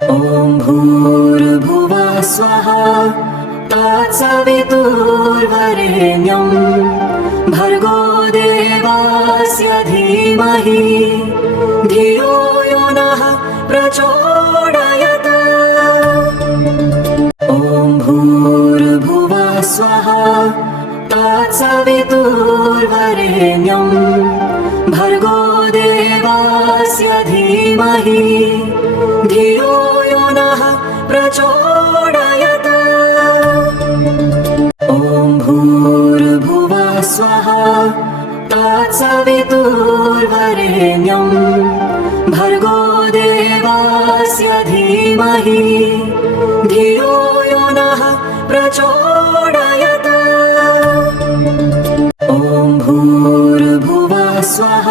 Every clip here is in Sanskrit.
ॐ भूर्भुवः स्वः तत्सवितुर्वरेण्यं भर्गो देवस्य धीमहि धियो यो नः प्रचोदयात्। ॐ भूर्भुवः स्वः तत्सवितुर्वरेण्यं भर्गो देवस्य धीमहि धियो यो नः प्रचोदयात्। ॐ भूर्भुवः स्वः तत्सवितुर्वरेण्यं भर्गो देवस्य धीमहि धियो यो नः प्रचोदयात्। ॐ भूर्भुवः स्वः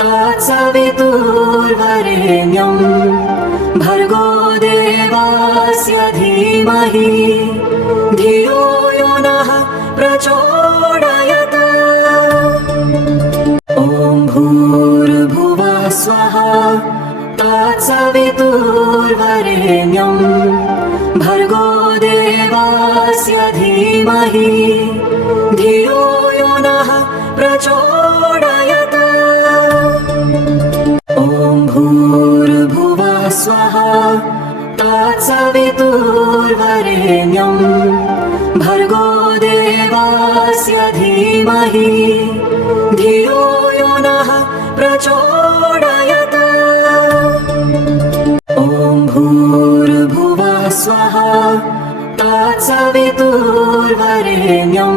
तत्सवितुर्वरेण्यं भर्गो देवस्य धीमहि धियो यो नः प्रचोदयात्। ॐ भूर्भुवः स्वः तत्सवितुर्वरेण्यं भर्गो देवस्य धीमहि धियो यो नः प्रचोदयात्। ॐ भूर्भुवः स्वः तत्सवितुर्वरेण्यं भर्गो देवस्य धीमहि धियो यो नः प्रचोदयात्। ॐ भूर्भुवः स्वः तत्सवितुर्वरेण्यं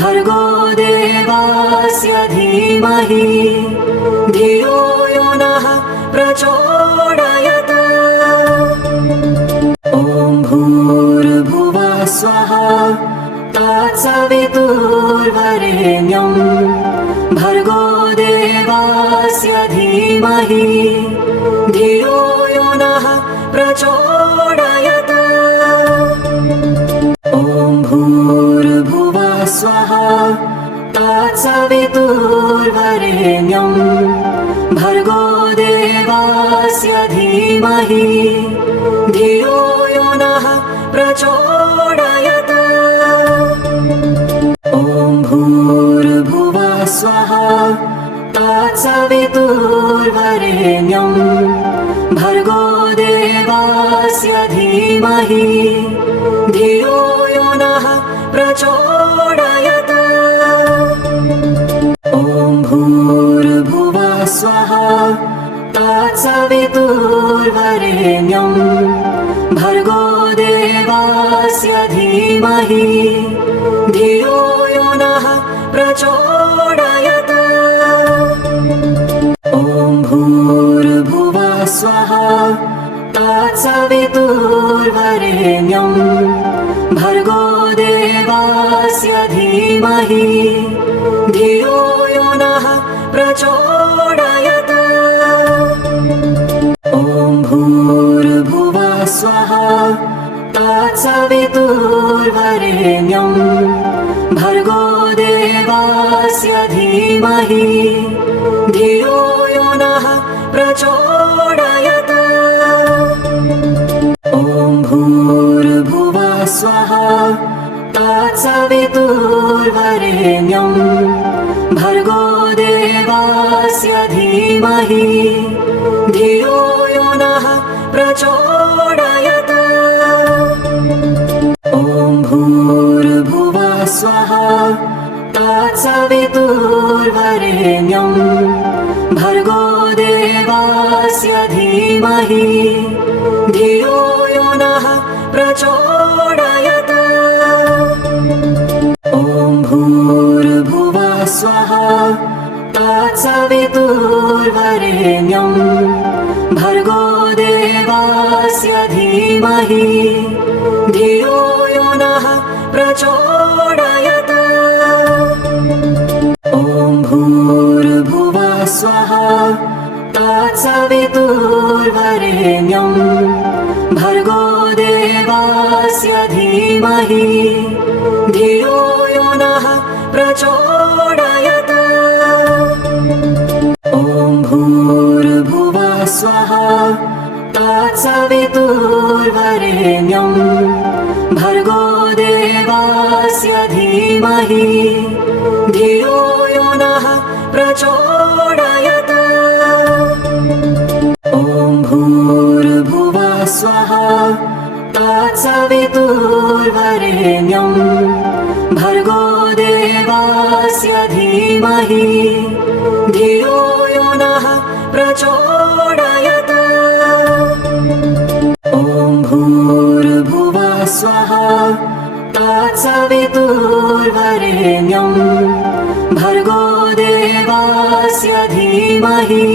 भर्गो देवस्य धीमहि धियो यो नः प्रचोदयात्। ॐ भूर्भुवः स्वः तत्सवितुर्वरेण्यं भर्गो देवस्य धीमहि धियो यो नः प्रचोदयात्। ॐ भूर्भुवः स्वः तत्सवितुर्वरेण्यं भर्गो देवस्य धीमहि धियो यो नः प्रचोदयात्। ॐ भूर्भुवः स्वः तत्सवितुर्वरेण्यं भर्गो देवस्य धीमहि धियो यो नः प्रचोदयात्। ॐ भूर्भुवः स्वः तत्सवितुर्वरेण्यं भर्गो देवस्य धीमहि धियो यो नः प्रचोदयात्। ॐ भूर्भुवः स्वः तत्सवितुर्वरेण्यं भर्गो देवस्य धीमहि धियो यो नः प्रचोदयात्। ॐ भूर्भुवः स्वः तत्सवितुर्वरेण्यं भर्गो देवस्य धीमहि धियो यो नः प्रचोदयात्। ॐ भूर्भुवः स्वः तत्सवितुर्वरेण्यं भर्गो देवस्य धीमहि धियो यो नः प्रचोदयात्। ॐ भूर्भुवः स्वः तत्सवितुर्वरेण्यं भर्गो देवस्य धीमहि धियो यो नः प्रचोदयात्। ॐ भूर्भुवः स्वः तत्सवितुर्वरेण्यं भर्गो देवस्य धीमहि धियो यो नः प्रचोदयात्। ॐ भूर्भुवः स्वः तत्सवितुर्वरेण्यं भर्गो देवस्य धीमहि धियो यो नः प्रचोदयात्। ॐ भूर्भुवः स्वः तत्सवितुर्वरेण्यं भर्गो देवस्य धीमहि धियो यो नः प्रचोदयात्। ॐ भूर्भुवः स्वः तत्सवितुर्वरेण्यं भर्गो देवस्य धीमहि धियो यो नः प्रचोदयात्। ॐ भूर्भुवः स्वः तत्सवितुर्वरेण्यं भर्गो देवस्य धीमहि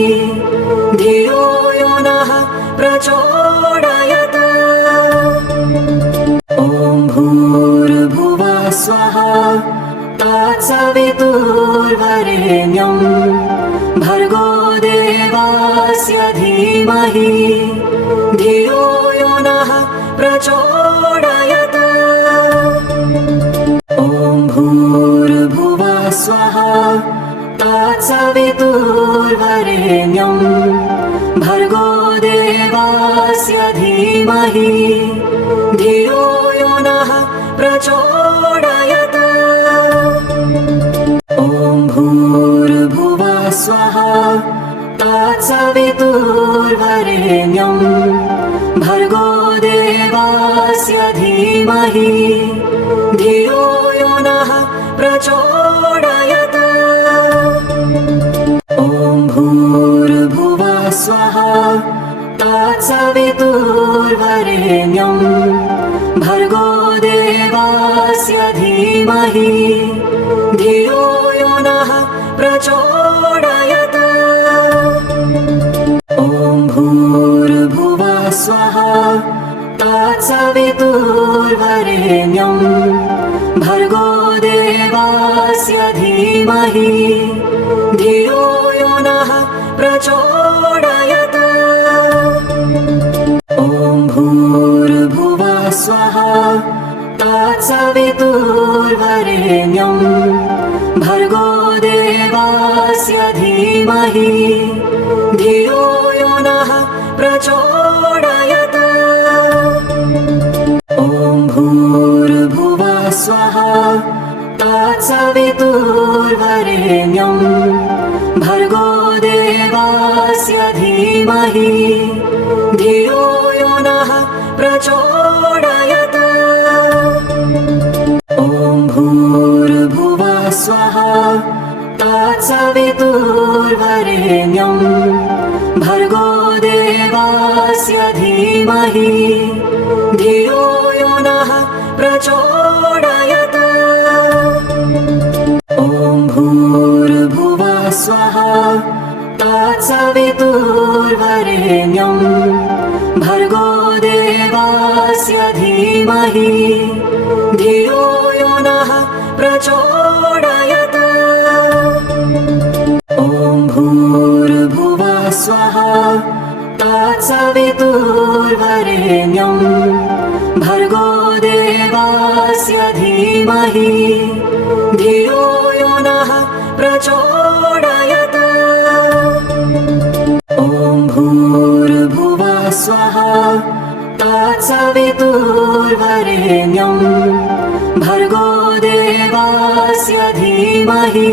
धियो यो नः प्रचोदयात्। ॐ भूर्भुवः स्वः तत्सवितुर्वरेण्यं भर्गो देवस्य धीमहि धियो यो नः प्रचोदयात्। ॐ भूर्भुवः स्वः तत्सवितुर्वरेण्यं भर्गो देवस्य धीमहि धियो यो नः प्रचोदयात्। ॐ भूर्भुवः स्वः तत्सवितुर्वरेण्यं भर्गो देवस्य धीमहि धियो यो नः प्रचोदयात्। ॐ भूर्भुवः स्वः तत्सवितुर्वरेण्यं भर्गो देवस्य धीमहि धियो यो नः प्रचोदयात्। ॐ भूर्भुवः स्वः तत्सवितुर्वरेण्यं भर्गो देवस्य धीमहि धियो यो नः प्रचोदयात्। ॐ भूर्भुवः स्वः तत्सवितुर्वरेण्यं भर्गो देवस्य धीमहि धियो यो नः प्रचोदयात्। ॐ भूर्भुवः स्वः तत्सवितुर्वरेण्यं भर्गो देवस्य धीमहि धियो यो नः प्रचोदयात्। ॐ भूर्भुवः स्वः तत्सवितुर्वरेण्यं भर्गो देवस्य धीमहि धियो यो नः प्रचोदयात्। ॐ भूर्भुवः स्वः तत्सवितुर्वरेण्यं भर्गो देवस्य धीमहि धियो यो नः प्रचोदयात्। ॐ भूर्भुवः स्वः तत्सवितुर्वरेण्यं भर्गो देवस्य धीमहि धियो यो नः प्रचोदयात्। ॐ भूर्भुवः स्वः तत्सवितुर्वरेण्यं भर्गो देवस्य धीमहि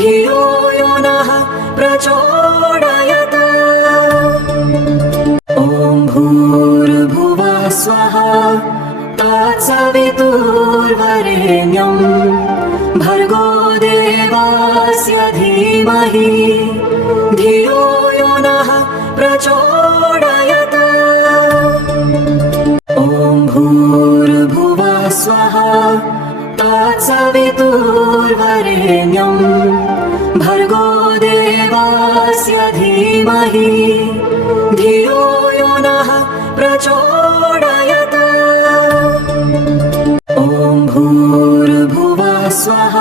धियो यो नः प्रचोदयात्। ॐ भूर्भुवः स्वः तत्सवितुर्वरेण्यं भर्गो देवस्य धीमहि धियो यो नः प्रचोदयात्। ॐ भूर्भुवः स्वः तत्सवितुर्वरेण्यं भर्गो देवस्य धीमहि धियो यो नः प्रचोदयात्। ॐ भूर्भुवः स्वः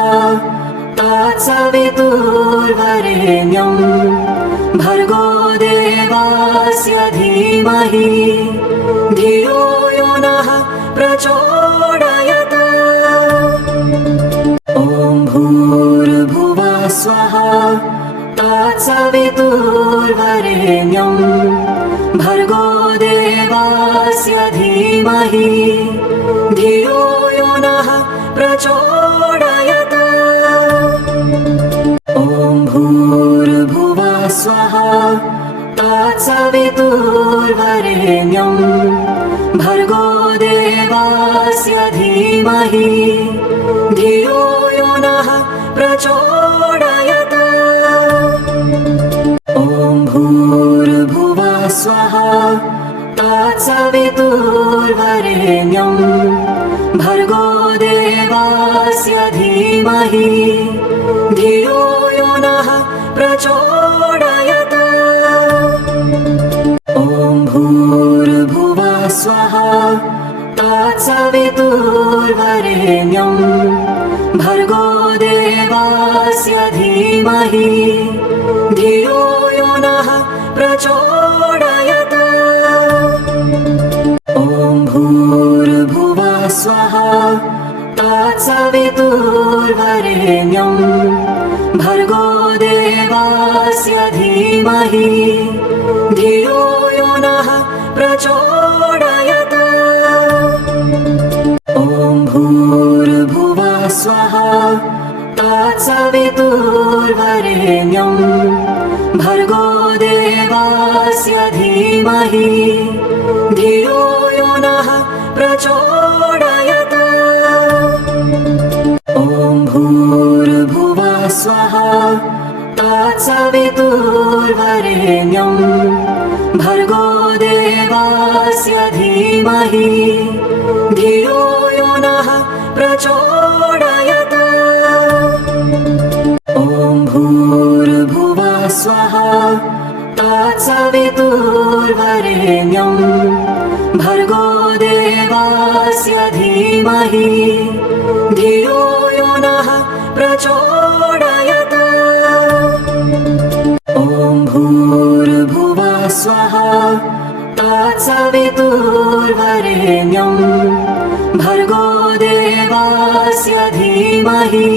तत्सवितुर्वरेण्यं भर्गो देवस्य धीमहि धियो यो नः प्रचोदयात्। ॐ भूर्भुवः स्वः तत्सवितुर्वरेण्यं भर्गो धीमहि धियो यो नः प्रचोदयात्। ॐ भूर्भुवः स्वः तत्सवितुर्वरेण्यं भर्गो देवस्य धीमहि धियो यो नः प्रचोदयात्। ॐ भूर्भुवः स्वः तत्सवितुर्वरेण्यं भर्गो देवस्य धीमहि धियो यो नः प्रचोदयात्। ॐ भूर्भुवः स्वः तत्सवितुर्वरेण्यं भर्गो देवस्य धीमहि धियो यो नः प्रचोदयात्। ॐ भूर्भुवः स्वः तत्सवितुर्वरेण्यं भर्गो देवस्य धीमहि धियो यो नः प्रचोदयात्। ॐ भूर्भुवः स्वः तत्सवितुर्वरेण्यं भर्गो देवस्य धीमहि धियो यो नः प्रचोदयात्। ॐ भूर्भुवः स्वः तत्सवितुर्वरेण्यं भर्गो देवस्य धीमहि धियो यो नः प्रचोदयात्। ॐ भूर्भुवः स्वः तत्सवितुर्वरेण्यं भर्गो देवस्य धीमहि धियो यो नः प्रचोदयात्। ॐ भूर्भुवः स्वः तत्सवितुर्वरेण्यं भर्गो देवस्य धीमहि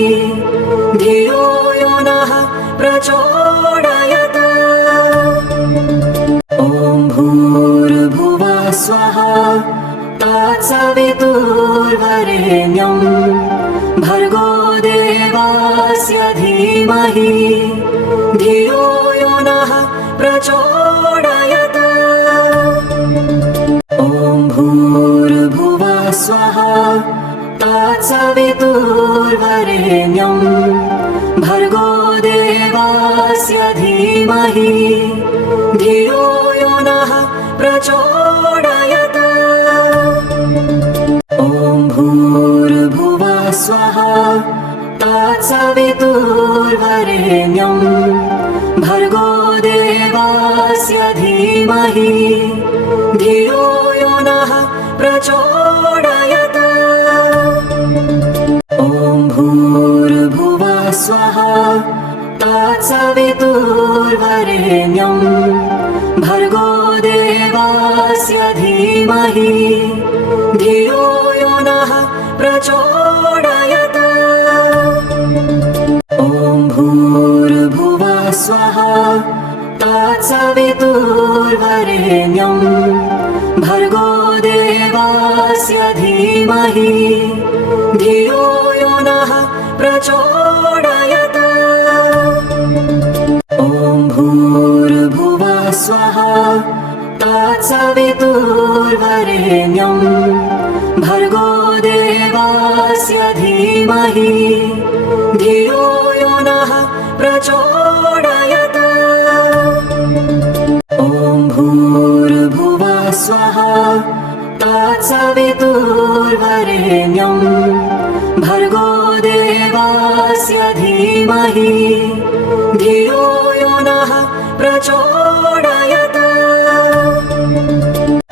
धियो यो नः प्रचोदयात्। ॐ भूर्भुवः स्वः तत्सवितुर्वरेण्यं भर्गो देवस्य धीमहि धियो यो नः प्रचोदयात्। ॐ भूर्भुवः स्वः तत्सवितुर्वरेण्यं भर्गो देवस्य धीमहि धियो यो नः प्रचोदयात्। ॐ भूर्भुवः स्वः तत्सवितुर्वरेण्यं भर्गो देवस्य धीमहि धियो यो नः प्रचोदयात्। ॐ भूर्भुवः स्वः तत्सवितुर्वरेण्यं भर्गो देवस्य धीमहि धियो यो नः प्रचोदयात्। ॐ भूर्भुवः स्वः तत्सवितुर्वरेण्यं भर्गो देवस्य धीमहि धियो यो नः प्रचोदयात्। ॐ भूर्भुवः स्वः तत्सवितुर्वरेण्यं भर्गो देवस्य धीमहि धियो यो नः प्रचोदयात्। ॐ भूर्भुवः स्वः तत्सवितुर्वरेण्यं भर्गो देवस्य धीमहि धियो यो नः प्रचोदयात्।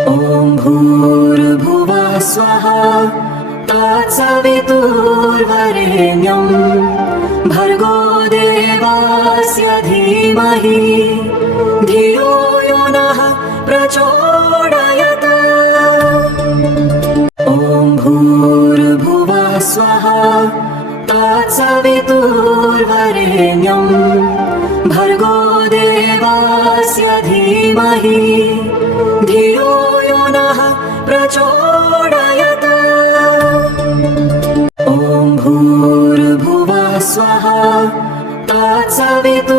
ॐ भूर्भुवः स्वः तत्सवितुर्वरेण्यं भर्गो देवस्य धीमहि धियो यो नः प्रचोदयात्। ॐ भूर्भुवः स्वः तत्सवितुर्वरेण्यं भर्गो देवस्य धीमहि धियो यो नः प्रचोदयात्। ॐ भूर्भुवः स्वः तत्सवितुर्वरेण्यं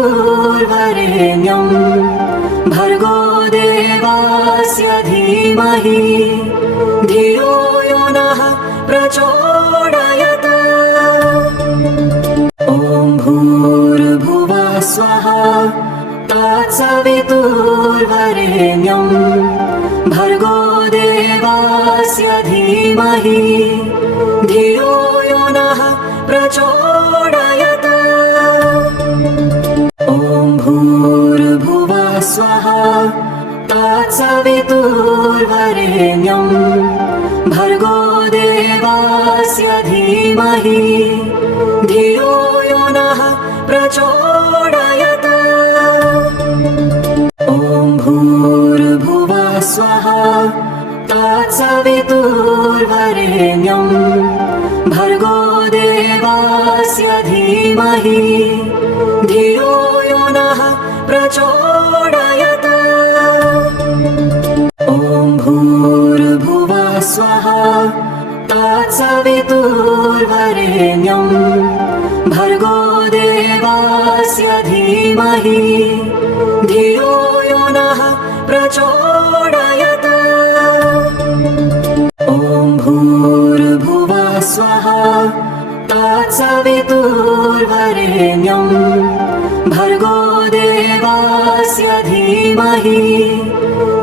भर्गो देवस्य धीमहि धियो यो नः प्रचोदयात्। ॐ भूर्भुवः स्वः तत्सवितुर्वरेण्यं भर्गो देवस्य धीमहि धियो यो नः प्रचोदयात्। ॐ भूर्भुवः स्वः तत्सवितुर्वरेण्यं भर्गो देवस्य धीमहि धियो यो नः प्रचोदयात्। ॐ भूर्भुवः स्वः तत्सवितुर्वरेण्यं भर्गो देवस्य धीमहि धियो यो नः प्रचोदयात्। ॐ भूर्भुवः स्वः तत्सवितुर्वरेण्यं भर्गो देवस्य धीमहि धियो यो नः प्रचोदयात्। ॐ भूर्भुवः स्वः तत्सवितुर्वरेण्यं भर्गो देवस्य धीमहि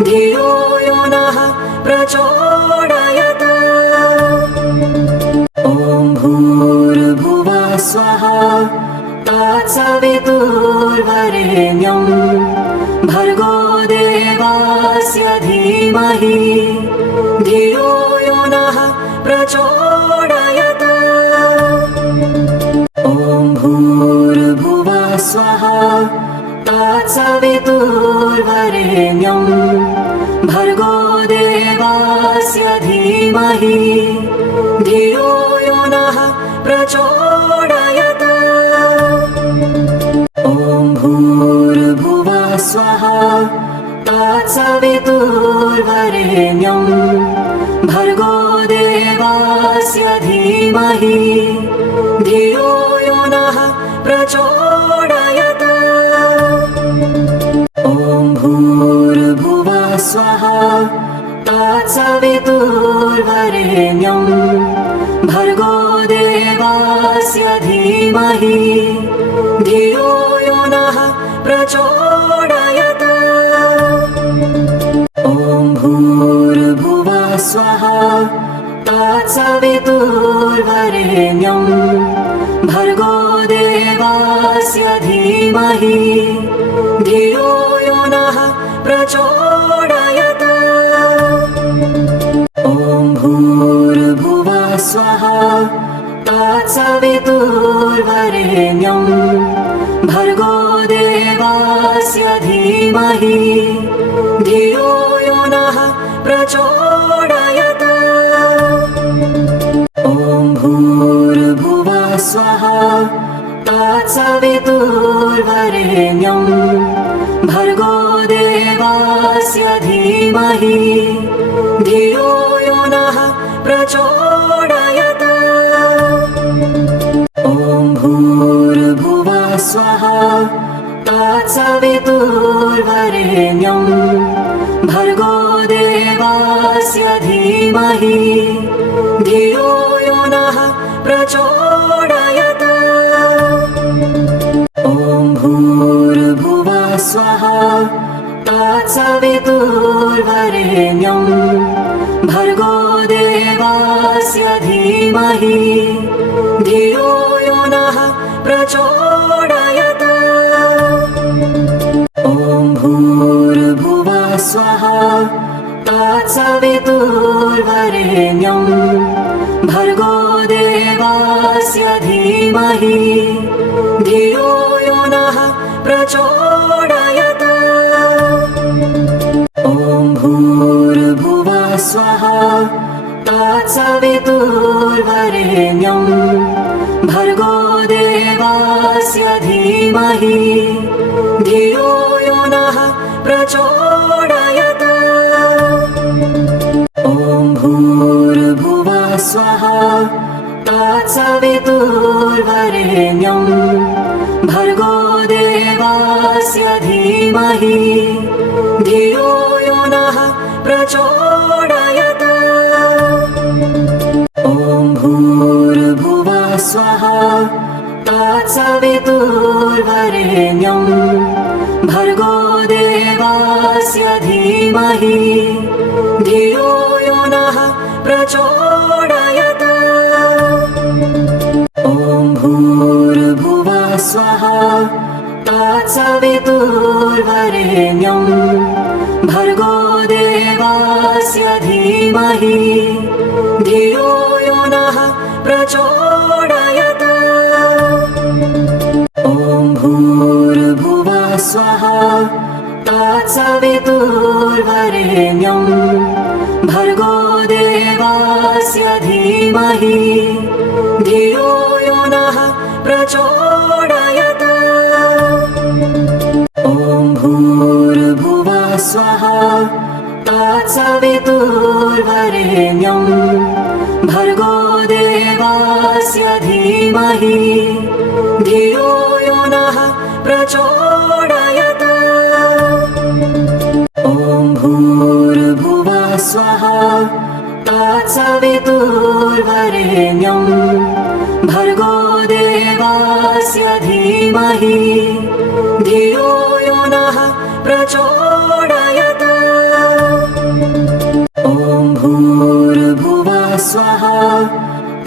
धियो यो नः प्रचोदयात्। ॐ भूर्भुवः स्वः तत्सवितुर्वरेण्यं भर्गो देवस्य धीमहि धियो यो नः प्रचोदयात्। ॐ भूर्भुवः स्वः तत्सवितुर्वरेण्यं भर्गो देवस्य धीमहि धियो यो नः प्रचोदयात्। ॐ भूर्भुवः स्वः तत्सवितुर्वरेण्यं भर्गो देवस्य धीमहि धियो यो नः प्रचोदयात्। ॐ भूर्भुवः स्वः तत्सवितुर्वरेण्यं भर्गो देवस्य धीमहि धियो यो नः प्रचोदयात्। ॐ भूर्भुवः स्वः तत्सवितुर्वरेण्यं भर्गो देवस्य धीमहि धियो यो नः प्रचोदयात्। ॐ भूर्भुवः स्वः तत्सवितुर्वरेण्यं भर्गो देवस्य धीमहि धियो यो नः प्रचोदयात्। ॐ भूर्भुवः स्वः तत्सवितुर्वरेण्यं भर्गो देवस्य धीमहि धियो यो नः प्रचोदयात्। ॐ भूर्भुवः स्वः तत्सवितुर्वरेण्यं भर्गो देवस्य धीमहि धियो यो नः प्रचोदयात्। ॐ भूर्भुवः स्वः तत्सवितुर्वरेण्यं भर्गो देवस्य धीमहि धियो यो नः प्रचोदयात्। ॐ भूर्भुवः स्वः तत्सवितुर्वरेण्यं भर्गो देवस्य धीमहि धियो यो नः प्रचोदयात्। ॐ भूर्भुवः स्वः तत्सवितुर्वरेण्यं भर्गो देवस्य धीमहि धियो यो नः प्रचोदयात्। ॐ धीमहि धियो यो नः प्रचोदयात्। ॐ भूर्भुवः स्वः तत्सवितुर्वरेण्यं भर्गो देवस्य धीमहि धियो यो नः प्रचोदयात्। ॐ भूर्भुवः स्वः तत्सवितुर्वरेण्यं भर्गो देवस्य धीमहि धियो यो नः प्रचोदयात्। ॐ भूर्भुवः स्वः तत्सवितुर्वरेण्यं भर्गो देवस्य धीमहि धियो यो नः प्रचोदयात्। ॐ भूर्भुवः स्वः तत्सवितुर्वरेण्यं भर्गो देवस्य धीमहि धियो यो नः प्रचोदयात्। ॐ भूर्भुवः स्वः तत्सवितुर्वरेण्यं भर्गो देवस्य धीमहि धियो यो नः प्रचोदयात्। ॐ भूर्भुवः स्वः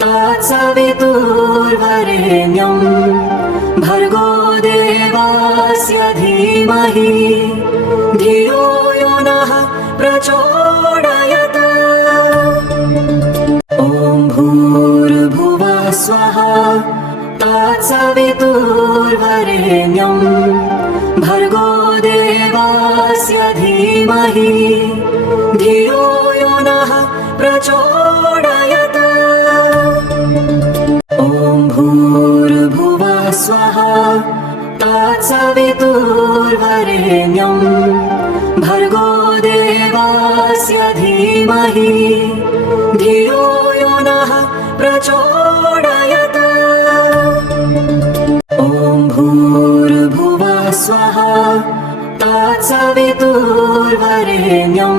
तत्सवितुर्वरेण्यं भर्गो देवस्य धीमहि धियो यो नः प्रचोदयात्। ॐ भूर्भुवः स्वः तत्सवितुर्वरेण्यं भर्गो देवस्य धीमहि धियो यो नः प्रचोदयात्। ॐ भूर्भुवः स्वः तत्सवितुर्वरेण्यं भर्गो देवस्य धीमहि धियो यो नः प्रचोदयात्। ॐ भूर्भुवः स्वः तत्सवितुर्वरेण्यं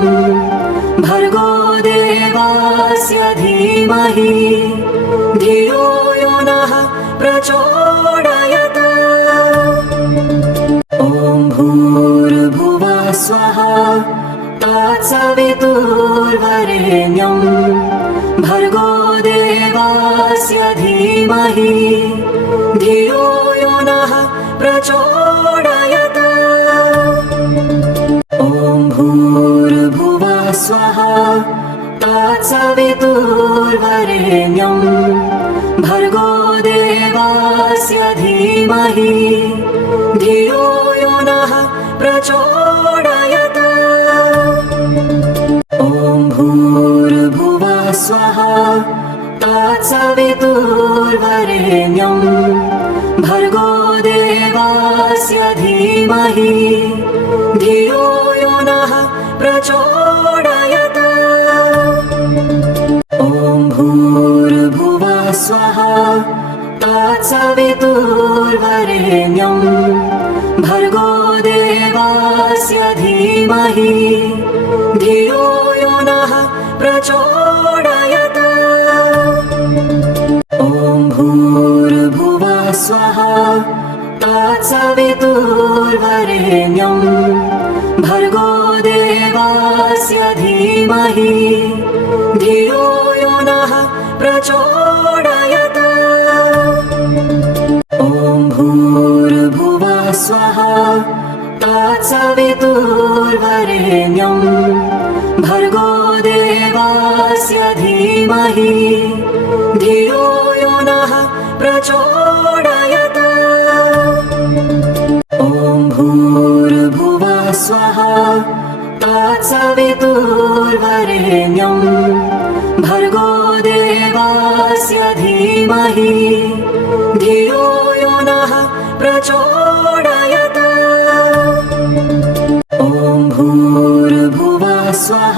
भर्गो देवस्य धीमहि धियो यो नः प्रचोदयात्। ॐ भूर्भुवः स्वः तत्सवितुर्वरेण्यं भर्गो देवस्य धीमहि धियो यो नः प्रचोदयात्। ॐ भूर्भुवः स्वः तत्सवितुर्वरेण्यं भर्गो देवस्य धीमहि धियो यो नः प्रचोदयात्। ॐ भूर्भुवः स्वः तत्सवितुर्वरेण्यं भर्गो देवस्य धीमहि धियो यो नः प्रचोदयात्। ॐ भूर्भुवः स्वः तत्सवितुर्वरेण्यं भर्गो देवस्य धीमहि धियो यो नः प्रचोदयात्। ॐ भूर्भुवः स्वः तत्सवितुर्वरेण्यं भर्गो देवस्य धीमहि धियो यो नः प्रचोदयात्। ॐ भूर्भुवः स्वः तत्सवितुर्वरेण्यं भर्गो देवस्य धीमहि धियो यो नः प्रचोदयात्। ॐ भूर्भुवः स्वः तत्सवितुर्वरेण्यं भर्गो देवस्य धीमहि धियो यो नः प्रचोदयात्। ॐ भूर्भुवः स्वः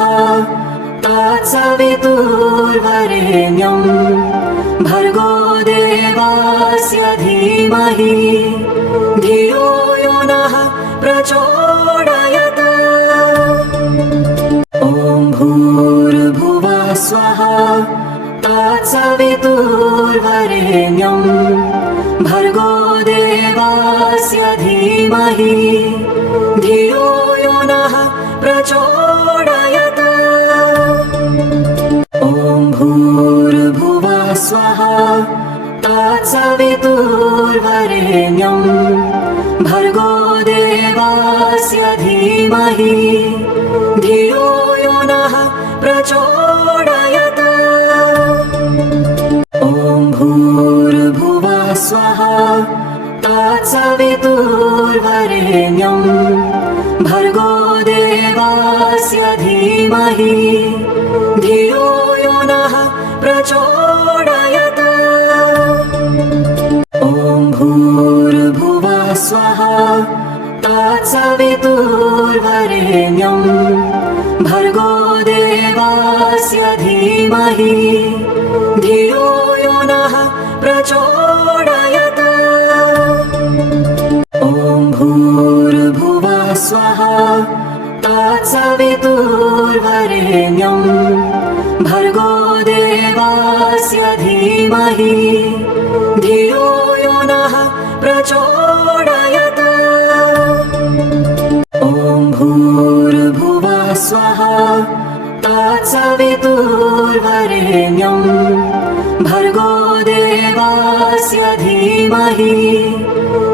तत्सवितुर्वरेण्यं भर्गो देवस्य धीमहि धियो यो नः प्रचोदयात्। प्रचोदयात्। ॐ भूर्भुवः स्वः तत्सवितुर्वरेण्यं भर्गो देवस्य धीमहि धियो यो नः प्रचोदयात्। ॐ भूर्भुवः स्वः तत्सवितुर्वरेण्यं भर्गो देवस्य धीमहि धियो यो नः प्रचोदयात्। ॐ भूर्भुवः स्वः तत्सवितुर्वरेण्यं भर्गो देवस्य धीमहि धियो यो नः प्रचोदयात्। ॐ भूर्भुवः स्वः तत्सवितुर्वरेण्यं भर्गो देवस्य धीमहि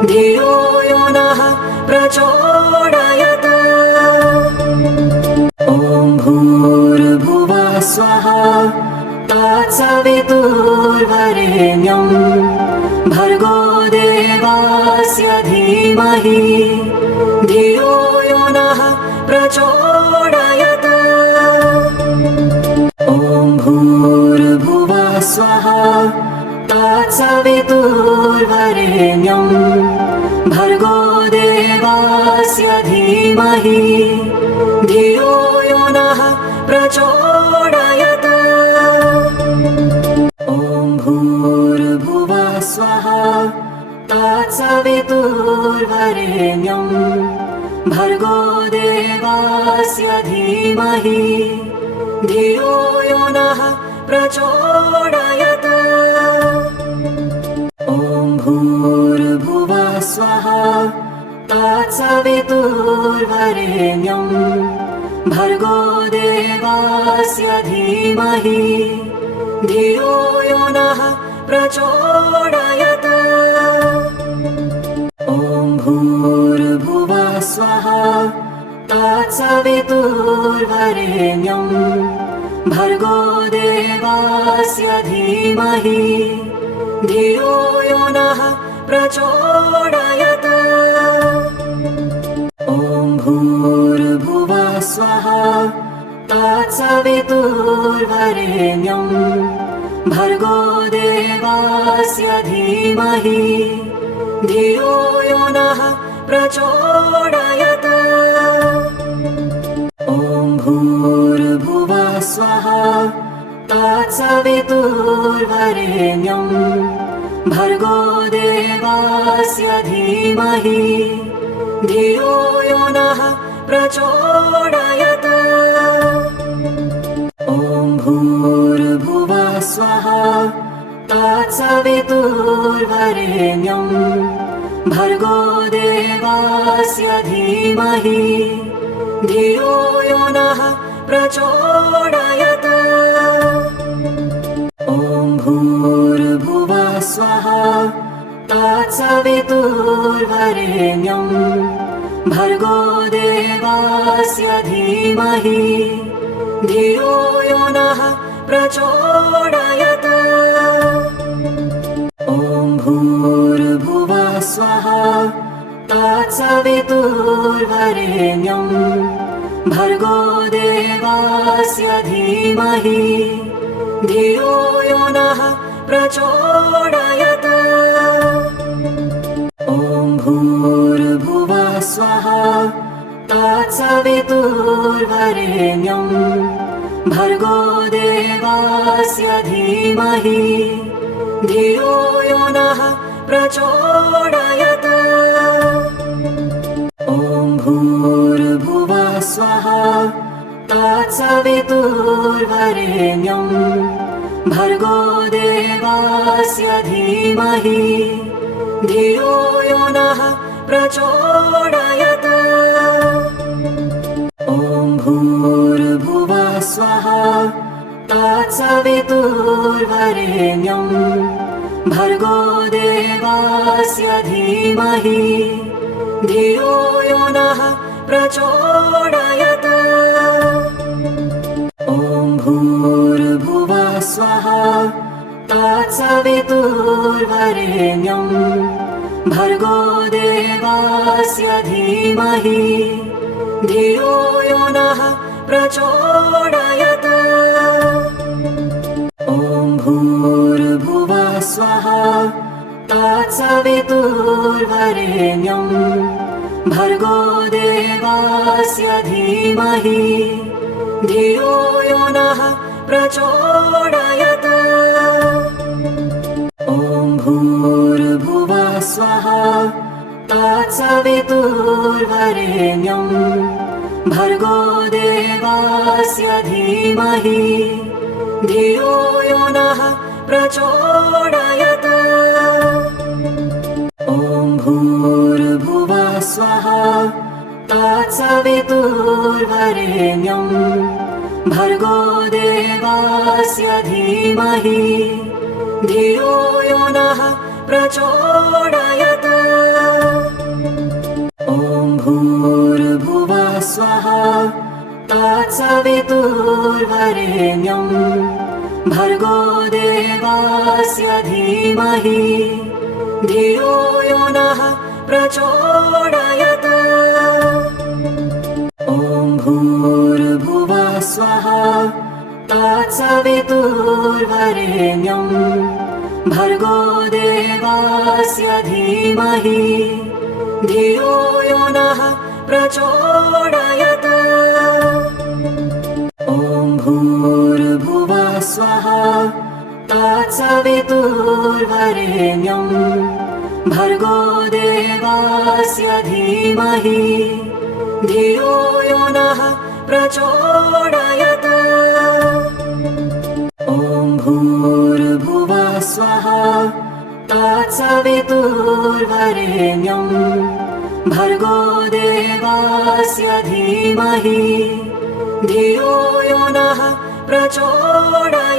धियो यो नः प्रचोदयात्। ॐ भूर्भुवः स्वः तत्सवितुर्वरेण्यं भर्गो देवस्य धीमहि धियो यो नः प्रचोदयात्। ॐ भूर्भुवः स्वः तत्सवितुर्वरेण्यं भर्गो देवस्य धीमहि धियो यो नः प्रचोदयात्। ॐ भूर्भुवः स्वः तत्सवितुर्वरेण्यं भर्गो देवस्य धीमहि धियो यो नः प्रचोदयात्। ॐ भूर्भुवः स्वः तत्सवितुर्वरेण्यं भर्गो देवस्य धीमहि धियो यो नः प्रचोदयात्। ॐ भूर्भुवः स्वः तत्सवितुर्वरेण्यं भर्गो देवस्य धीमहि धियो यो नः प्रचोदयात्। ॐ भूर्भुवः स्वः तत्सवितुर्वरेण्यं भर्गो देवस्य धीमहि धियो यो नः प्रचोदयात्। ॐ भूर्भुवः स्वः तत्सवितुर्वरेण्यं भर्गो देवस्य धीमहि धियो यो नः प्रचोदयात्। ॐ भूर्भुवः स्वः तत्सवितुर्वरेण्यं भर्गो देवस्य धीमहि धियो यो नः प्रचोदयात्। ॐ भूर्भुवः स्वः तत्सवितुर्वरेण्यं भर्गो देवस्य धीमहि धियो यो नः प्रचोदयात्। ॐ भूर्भुवः स्वः तत्सवितुर्वरेण्यं भर्गो देवस्य धीमहि धियो यो नः प्रचोदयात्। ॐ भूर्भुवः स्वः तत्सवितुर्वरेण्यं भर्गो देवस्य धीमहि धियो यो नः प्रचोदयात्। ॐ भूर्भुवः स्वः तत्सवितुर्वरेण्यं भर्गो देवस्य धीमहि धियो यो नः प्रचोदयात्। ॐ भूर्भुवः स्वः तत्सवितुर्वरेण्यं भर्गो देवस्य धीमहि धियो यो नः प्रचोदयात्। ॐ तत्सवितुर्वरेण्यं भर्गो देवस्य धीमहि धियो यो नः प्रचोदयात्। ॐ भूर्भुवः स्वः तत्सवितुर्वरेण्यं भर्गो देवस्य धीमहि धियो यो नः प्रचोदयात्। ॐ भूर्भुवः स्वः तत्सवितुर्वरेण्यं भर्गो देवस्य धीमहि धियो यो नः प्रचोदयात्। ॐ भूर्भुवः स्वः तत्सवितुर्वरेण्यं भर्गो देवस्य धीमहि धियो यो नः प्रचोदयात्। ॐ भूर्भुवः स्वः तत्सवितुर्वरेण्यं भर्गो देवस्य धीमहि धियो यो नः प्रचोदयात्। ॐ भूर्भुवः स्वः तत्सवितुर्वरेण्यं भर्गो देवस्य धीमहि धियो यो नः प्रचोदयात्। ॐ भूर्भुवः स्वः तत्सवितुर्वरेण्यं भर्गो देवस्य धीमहि धियो यो नः प्रचोदयात्। ॐ भूर्भुवः स्वः तत्सवितुर्वरेण्यं भर्गो देवस्य धीमहि धियो यो नः प्रचोदयात्।